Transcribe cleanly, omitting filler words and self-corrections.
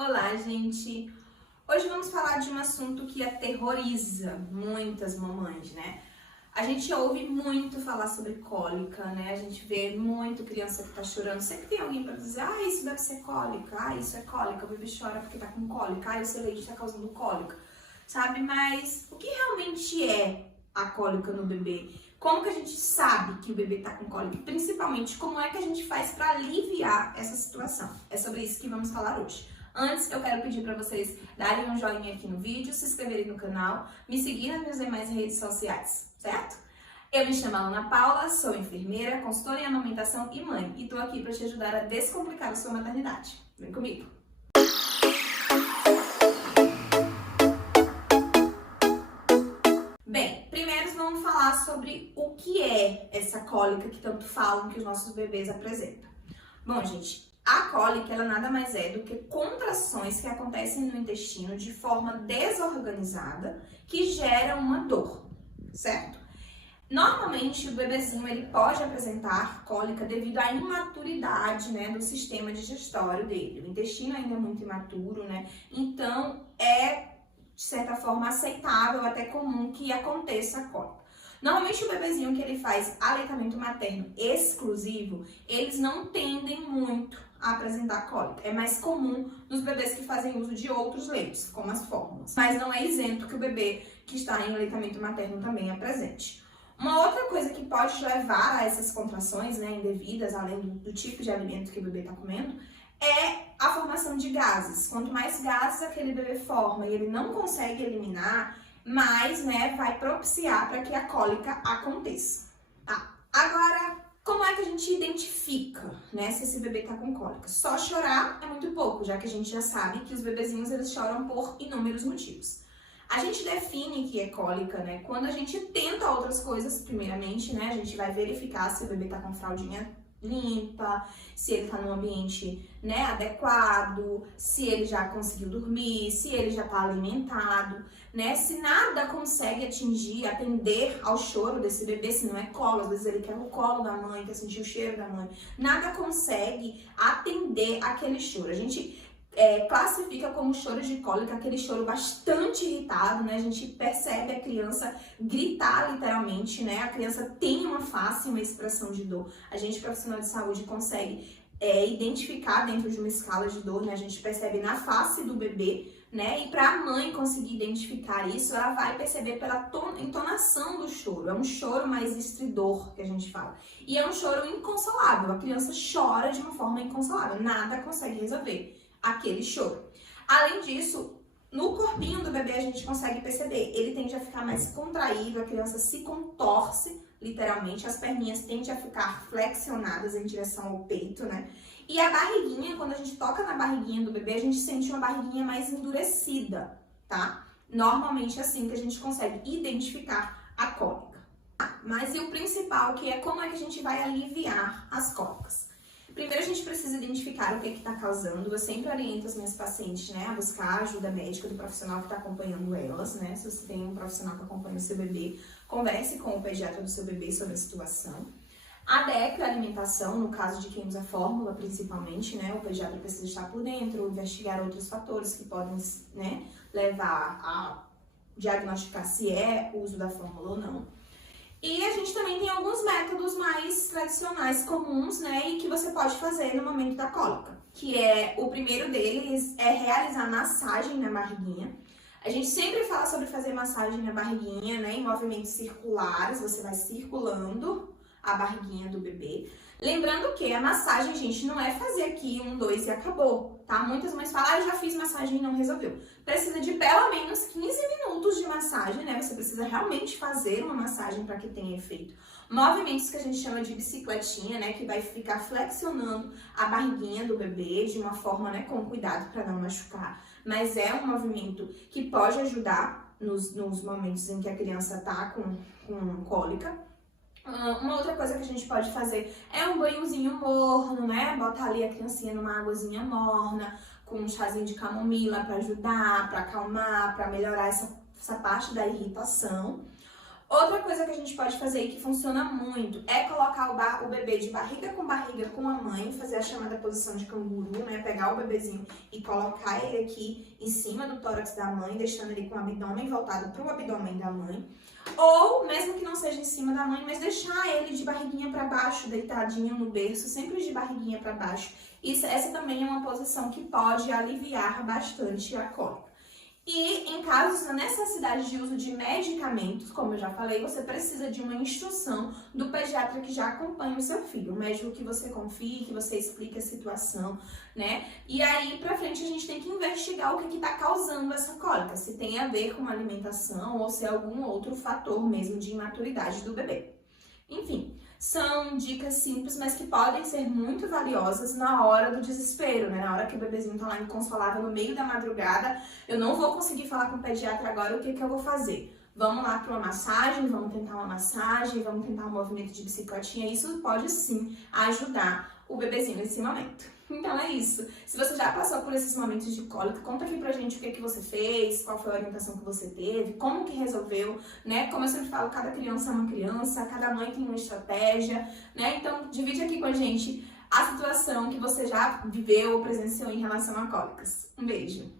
Olá, gente! Hoje vamos falar de um assunto que aterroriza muitas mamães, né? A gente ouve muito falar sobre cólica, né? A gente vê muito criança que tá chorando. Sempre tem alguém para dizer, isso deve ser cólica, isso é cólica, o bebê chora porque tá com cólica, o seu leite tá causando cólica, sabe? Mas o que realmente é a cólica no bebê? Como que a gente sabe que o bebê tá com cólica? E principalmente, como é que a gente faz para aliviar essa situação? É sobre isso que vamos falar hoje. Antes, eu quero pedir para vocês darem um joinha aqui no vídeo, se inscreverem no canal, me seguir nas minhas demais redes sociais, certo? Eu me chamo Ana Paula, sou enfermeira, consultora em amamentação e mãe, e tô aqui para te ajudar a descomplicar a sua maternidade. Vem comigo! Bem, primeiro vamos falar sobre o que é essa cólica que tanto falam que os nossos bebês apresentam. Bom, gente, a cólica, ela nada mais é do que contrações que acontecem no intestino de forma desorganizada que geram uma dor, certo? Normalmente, o bebezinho ele pode apresentar cólica devido à imaturidade, né, do sistema digestório dele. O intestino ainda é muito imaturo, né? Então, é, de certa forma, aceitável, até comum que aconteça a cólica. Normalmente o bebezinho que ele faz aleitamento materno exclusivo, eles não tendem muito a apresentar cólica. É mais comum nos bebês que fazem uso de outros leites, como as fórmulas. Mas não é isento que o bebê que está em aleitamento materno também apresente. Uma outra coisa que pode levar a essas contrações, né, indevidas, além do tipo de alimento que o bebê está comendo, é a formação de gases. Quanto mais gases aquele bebê forma e ele não consegue eliminar, mais, né, vai propiciar para que a cólica aconteça, tá? Agora, como é que a gente identifica, né, se esse bebê tá com cólica? Só chorar é muito pouco, já que a gente já sabe que os bebezinhos, eles choram por inúmeros motivos. A gente define que é cólica, né, quando a gente tenta outras coisas, primeiramente, né, a gente vai verificar se o bebê tá com fraldinha limpa, se ele tá num ambiente, né, adequado, se ele já conseguiu dormir, se ele já tá alimentado, né, se nada consegue atender ao choro desse bebê, se não é colo, às vezes ele quer o colo da mãe, quer sentir o cheiro da mãe, nada consegue atender aquele choro. A gente classifica como choro de cólica aquele choro bastante irritado, né? A gente percebe a criança gritar literalmente, né? A criança tem uma face, uma expressão de dor. A gente, profissional de saúde, consegue identificar dentro de uma escala de dor, né? A gente percebe na face do bebê, né? E para a mãe conseguir identificar isso, ela vai perceber pela entonação do choro. É um choro mais estridor, que a gente fala. E é um choro inconsolável. A criança chora de uma forma inconsolável. Nada consegue resolver aquele choro. Além disso, no corpinho do bebê a gente consegue perceber, ele tende a ficar mais contraído, a criança se contorce, literalmente, as perninhas tendem a ficar flexionadas em direção ao peito, né? E a barriguinha, quando a gente toca na barriguinha do bebê, a gente sente uma barriguinha mais endurecida, tá? Normalmente é assim que a gente consegue identificar a cólica. Mas e o principal, que é como é que a gente vai aliviar as cólicas? Primeiro a gente precisa identificar o que está causando. Eu sempre oriento as minhas pacientes, né, a buscar a ajuda médica do profissional que está acompanhando elas, né? Se você tem um profissional que acompanha o seu bebê, converse com o pediatra do seu bebê sobre a situação. Adeque a alimentação, no caso de quem usa fórmula principalmente, né? O pediatra precisa estar por dentro, investigar outros fatores que podem, né, levar a diagnosticar se é o uso da fórmula ou não. E a gente também tem alguns métodos mais tradicionais, comuns, né, e que você pode fazer no momento da cólica. Que é, o primeiro deles é realizar massagem na barriguinha. A gente sempre fala sobre fazer massagem na barriguinha, né, em movimentos circulares, você vai circulando a barriguinha do bebê. Lembrando que a massagem, gente, não é fazer aqui 1, 2 e acabou, tá? Muitas mães falam, eu já fiz massagem e não resolveu. Precisa de pelo menos 15 minutos de massagem, né? Você precisa realmente fazer uma massagem para que tenha efeito. Movimentos que a gente chama de bicicletinha, né? Que vai ficar flexionando a barriguinha do bebê de uma forma, né, com cuidado para não machucar. Mas é um movimento que pode ajudar nos momentos em que a criança tá com cólica. Uma outra coisa que a gente pode fazer é um banhozinho morno, né? Botar ali a criancinha numa águazinha morna, com um chazinho de camomila para ajudar, para acalmar, para melhorar essa parte da irritação. Outra coisa que a gente pode fazer e que funciona muito é colocar o bebê de barriga com a mãe, fazer a chamada posição de canguru, né? Pegar o bebezinho e colocar ele aqui em cima do tórax da mãe, deixando ele com o abdômen voltado para o abdômen da mãe. Ou, mesmo que não seja em cima da mãe, mas deixar ele de barriguinha para baixo, deitadinho no berço, sempre de barriguinha para baixo. Essa também é uma posição que pode aliviar bastante a cólica. E em casos da necessidade de uso de medicamentos, como eu já falei, você precisa de uma instrução do pediatra que já acompanha o seu filho, um médico que você confie, que você explique a situação, né? E aí, pra frente, a gente tem que investigar o que tá causando essa cólica, se tem a ver com a alimentação ou se é algum outro fator mesmo de imaturidade do bebê. Enfim, são dicas simples, mas que podem ser muito valiosas na hora do desespero, né? Na hora que o bebezinho tá lá inconsolável no meio da madrugada, eu não vou conseguir falar com o pediatra agora, o que eu vou fazer? Vamos lá para uma massagem, vamos tentar uma massagem, vamos tentar um movimento de bicicletinha. Isso pode sim ajudar o bebezinho nesse momento. Então é isso. Se você já passou por esses momentos de cólica, conta aqui pra gente o que você fez, qual foi a orientação que você teve, como que resolveu, né? Como eu sempre falo, cada criança é uma criança, cada mãe tem uma estratégia, né? Então divide aqui com a gente a situação que você já viveu ou presenciou em relação a cólicas. Um beijo!